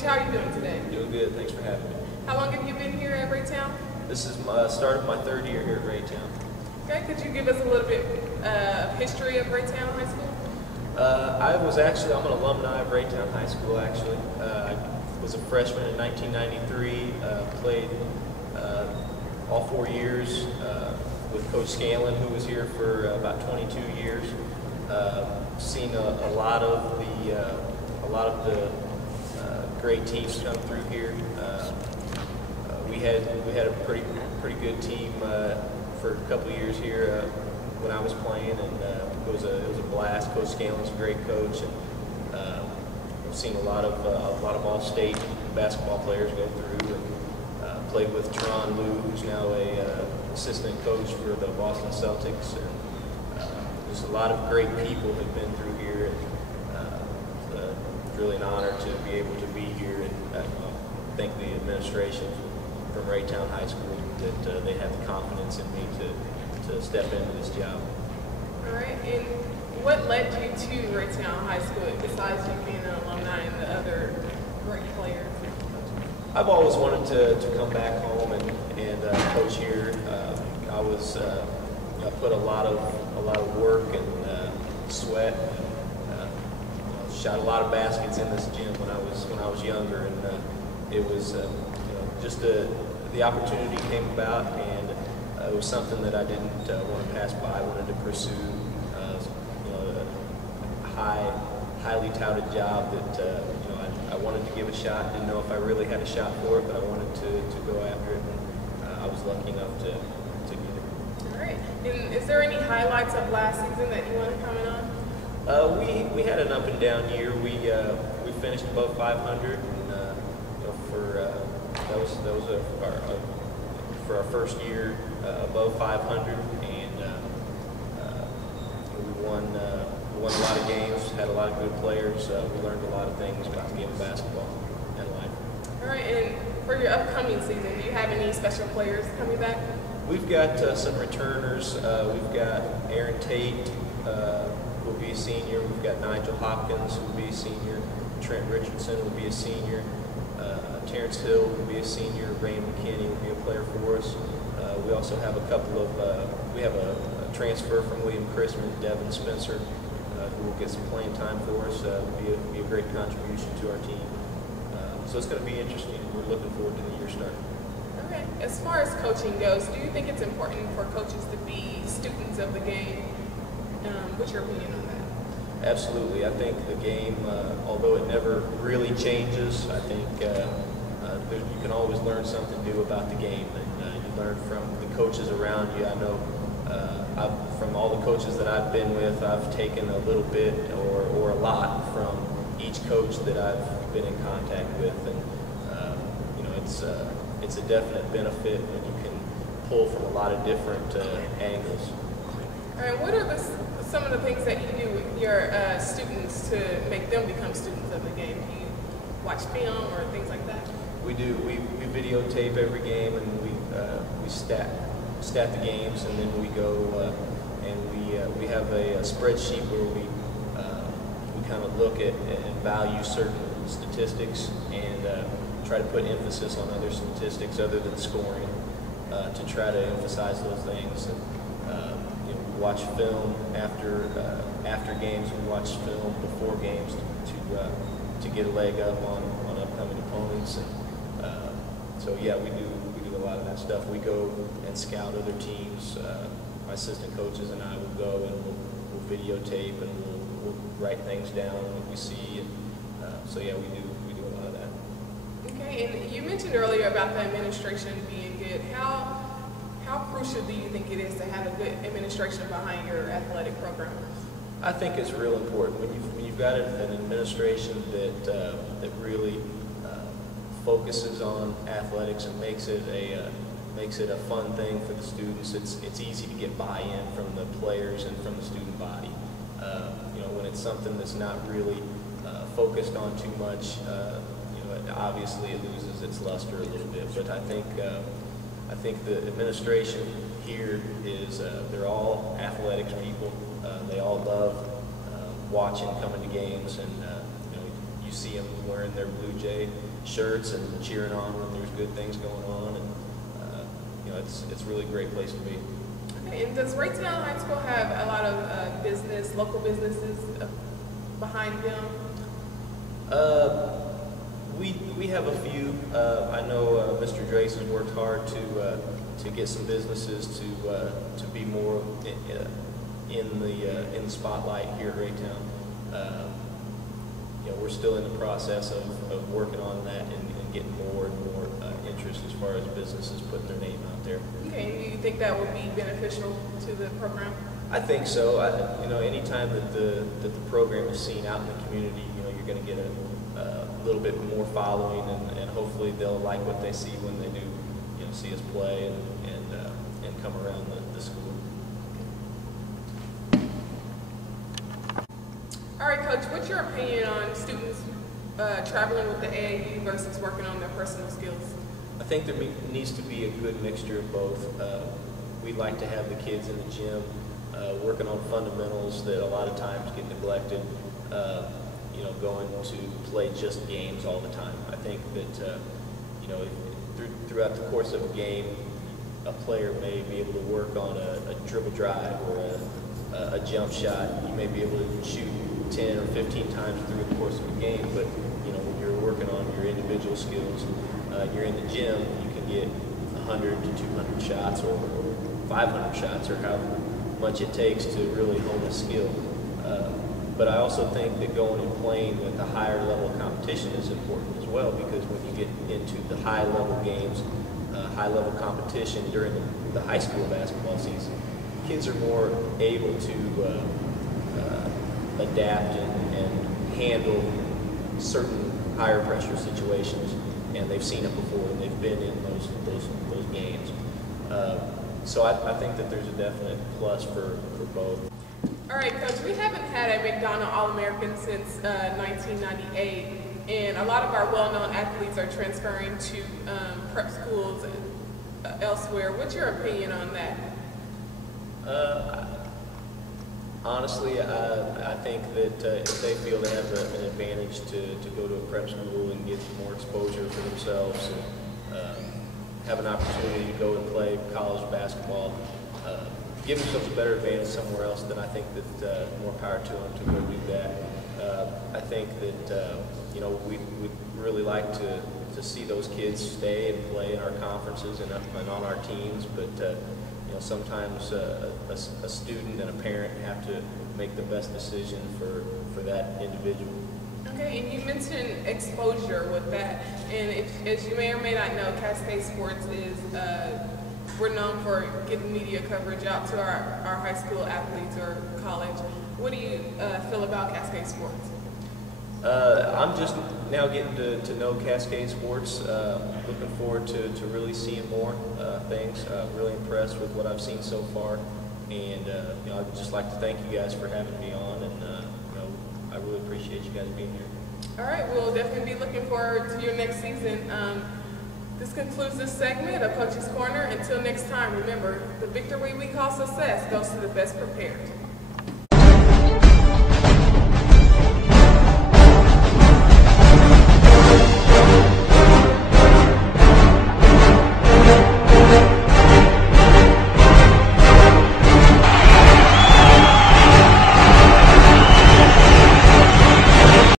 Coach, how are you doing today? Doing good. Thanks for having me. How long have you been here at Raytown? This is my start of my third year here at Raytown. Okay, could you give us a little bit of history of Raytown High School? I'm an alumni of Raytown High School, actually. I was a freshman in 1993, played all 4 years with Coach Scanlon, who was here for about 22 years. Seen a lot of the great teams come through here. We had a pretty good team for a couple of years here when I was playing, and it was a blast. Coach Scanlon's a great coach, and I've seen a lot of all-state basketball players go through, and played with Teron Liu, who's now a assistant coach for the Boston Celtics. And there's a lot of great people who've been through here, and it's really an honor to be able to be here, and thank the administration from Raytown High School that they have the confidence in me to step into this job. All right, and what led you to Raytown High School besides you being an alumni and the other great players? I've always wanted to come back home and coach here. I put a lot of work and sweat. Shot a lot of baskets in this gym when I was younger, and it was just the opportunity came about, and it was something that I didn't want to pass by. I wanted to pursue a highly touted job that I wanted to give a shot. Didn't know if I really had a shot for it, but I wanted to go after it, and I was lucky enough to get it. All right. And is there any highlights of last season that you want to comment on? We had an up and down year. We finished above 500, and for our first year above 500, and we won a lot of games, had a lot of good players. We learned a lot of things about the game of basketball and life. All right, and for your upcoming season, do you have any special players coming back? We've got some returners. We've got Aaron Tate, who will be a senior. We've got Nigel Hopkins, who will be a senior. Trent Richardson will be a senior. Terrence Hill will be a senior. Rain McKinney will be a player for us. We also have we have a transfer from William Christman, Devin Spencer, who will get some playing time for us. Be a great contribution to our team. So it's going to be interesting. We're looking forward to the year starting. Okay. As far as coaching goes, do you think it's important for coaches to be students of the game? What's your opinion on that? Absolutely. I think the game, although it never really changes, I think you can always learn something new about the game, and you learn from the coaches around you. I know from all the coaches that I've been with, I've taken a little bit or a lot from each coach that I've been in contact with, and it's a definite benefit when you can pull from a lot of different angles. All right, what are some of the things that you do with your students to make them become students of the game? Do you watch film or things like that? We do. We videotape every game, and we stat the games, and then we go and we have a spreadsheet where we kind of look at and value certain statistics, and try to put emphasis on other statistics other than scoring to try to emphasize those things. And we watch film after games. We watch film before games to get a leg up on upcoming opponents. And so yeah, we do a lot of that stuff. We go and scout other teams. My assistant coaches and I will go and we'll videotape, and we'll write things down that we see. And so yeah, we do a lot of that. Okay, and you mentioned earlier about the administration being good. How crucial do you think it is to have a good administration behind your athletic program? I think it's real important when you've got an administration that really focuses on athletics and makes it a fun thing for the students. It's easy to get buy-in from the players and from the student body. When it's something that's not really focused on too much, obviously it loses its luster a little bit. But I think the administration here is they're all athletics people. They all love watching, coming to games, and you you see them wearing their Blue Jay shirts and cheering on when there's good things going on, and it's really a great place to be. Okay, and does Raytown High School have a lot of local businesses behind them? We have a few. I know Mr. Drace has worked hard to get some businesses to be more in the spotlight here at Raytown. We're still in the process of working on that and getting more and more interest as far as businesses putting their name out there. Okay, and do you think that would be beneficial to the program? I think so. Anytime that the program is seen out in the community, you're going to get a little bit more following, and hopefully they'll like what they see when they do, see us play and come around the school. All right, Coach, what's your opinion on students traveling with the AAU versus working on their personal skills? I think there needs to be a good mixture of both. We'd like to have the kids in the gym working on fundamentals that a lot of times get neglected, going to play just games all the time. I think that, throughout the course of a game, a player may be able to work on a dribble drive or a jump shot. You may be able to shoot 10 or 15 times through the course of a game, but when you're working on your individual skills, you're in the gym, you can get 100 to 200 shots or 500 shots, or how much it takes to really hone a skill. But I also think that going and playing with a higher level competition is important as well, because when you get into the high level games, high level competition during the high school basketball season, kids are more able to adapt and handle certain higher pressure situations, and they've seen it before and they've been in those games. So I think that there's a definite plus for both. All right, Coach, we haven't had a McDonald All-American since 1998, and a lot of our well-known athletes are transferring to prep schools elsewhere. What's your opinion on that? Honestly, I think that if they feel they have an advantage to go to a prep school and get more exposure for themselves and have an opportunity to go and play college basketball, give themselves a better advantage somewhere else, then I think that more power to them to go do that. I think that we'd really like to see those kids stay and play in our conferences and on our teams, but sometimes a student and a parent have to make the best decision for that individual. Okay, and you mentioned exposure with that, and as you may or may not know, Cascade Sports is we're known for getting media coverage out to our high school athletes or college. What do you feel about Cascade Sports? I'm just now getting to know Cascade Sports. Looking forward to really seeing more things. Really impressed with what I've seen so far, and I'd just like to thank you guys for having me on, and I really appreciate you guys being here. All right, we'll definitely be looking forward to your next season. This concludes this segment of Coaches Corner. Until next time, remember, the victory we call success goes to the best prepared.